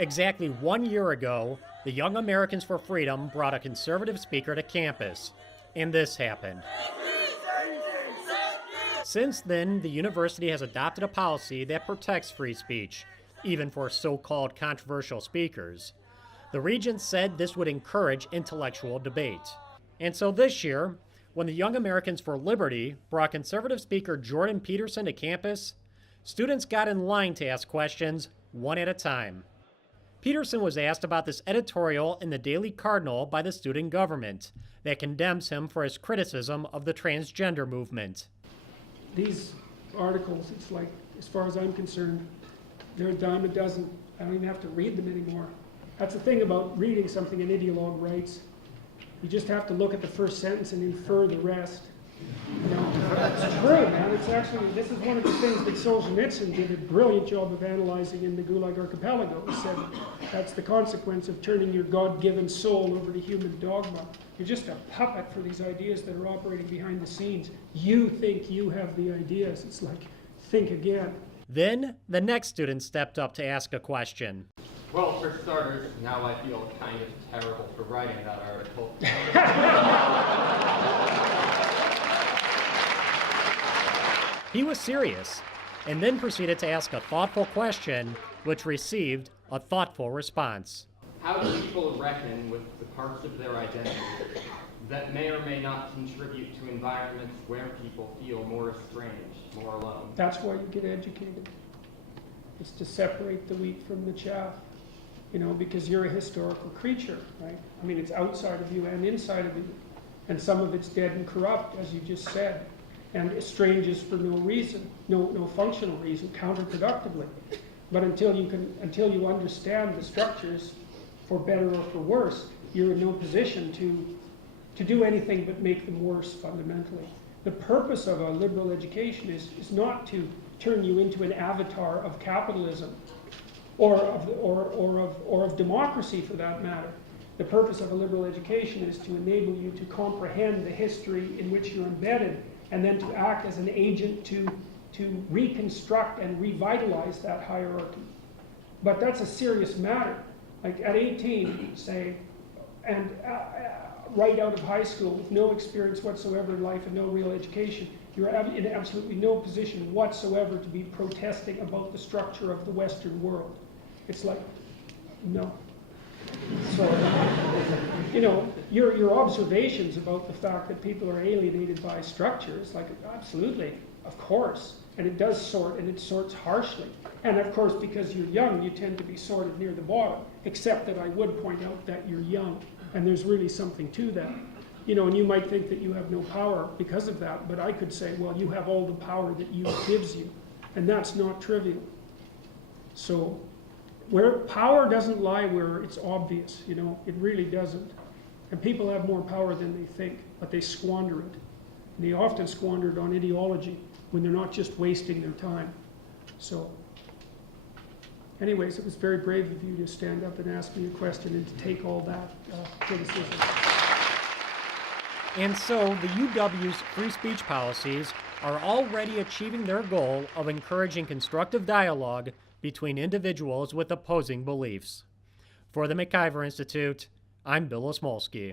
Exactly 1 year ago, the Young Americans for Freedom brought a conservative speaker to campus, and this happened. Since then, the university has adopted a policy that protects free speech, even for so-called controversial speakers. The regents said this would encourage intellectual debate. And so this year, when the Young Americans for Liberty brought conservative speaker Jordan Peterson to campus, students got in line to ask questions one at a time. Peterson was asked about this editorial in the Daily Cardinal by the student government that condemns him for his criticism of the transgender movement. These articles, it's like, as far as I'm concerned, they're a dime a dozen. I don't even have to read them anymore. That's the thing about reading something an ideologue writes. You just have to look at the first sentence and infer the rest. You know, it's true, man. It's actually, this is one of the things that Solzhenitsyn did a brilliant job of analyzing in the Gulag Archipelago. He said that's the consequence of turning your God-given soul over to human dogma. You're just a puppet for these ideas that are operating behind the scenes. You think you have the ideas. It's like, think again. Then, the next student stepped up to ask a question. Well, for starters, now I feel kind of terrible for writing that article. He was serious, and then proceeded to ask a thoughtful question, which received a thoughtful response. How do people reckon with the parts of their identity that may or may not contribute to environments where people feel more estranged, more alone? That's why you get educated. It's to separate the wheat from the chaff. You know, because you're a historical creature, right? I mean, it's outside of you and inside of you. And some of it's dead and corrupt, as you just said. And estranges for no reason, no functional reason, counterproductively. But until you understand the structures, for better or for worse, you're in no position to do anything but make them worse fundamentally. The purpose of a liberal education is not to turn you into an avatar of capitalism or of democracy, for that matter. The purpose of a liberal education is to enable you to comprehend the history in which you're embedded, and then to act as an agent to reconstruct and revitalize that hierarchy. But that's a serious matter. Like at 18, say, and right out of high school with no experience whatsoever in life and no real education, you're in absolutely no position whatsoever to be protesting about the structure of the Western world. It's like, no. So, you know, your observations about the fact that people are alienated by structures, like, absolutely, of course. And it does sort, and it sorts harshly. And of course, because you're young, you tend to be sorted near the bottom, except that I would point out that you're young, and there's really something to that. You know, and you might think that you have no power because of that, but I could say, well, you have all the power that youth gives you, and that's not trivial. So, where power doesn't lie where it's obvious, you know, it really doesn't. And people have more power than they think, but they squander it. And they often squander it on ideology when they're not just wasting their time. So, anyways, it was very brave of you to stand up and ask me a question and to take all that criticism. And so, the UW's free speech policies are already achieving their goal of encouraging constructive dialogue between individuals with opposing beliefs. For the McIver Institute, I'm Bill Osmulski.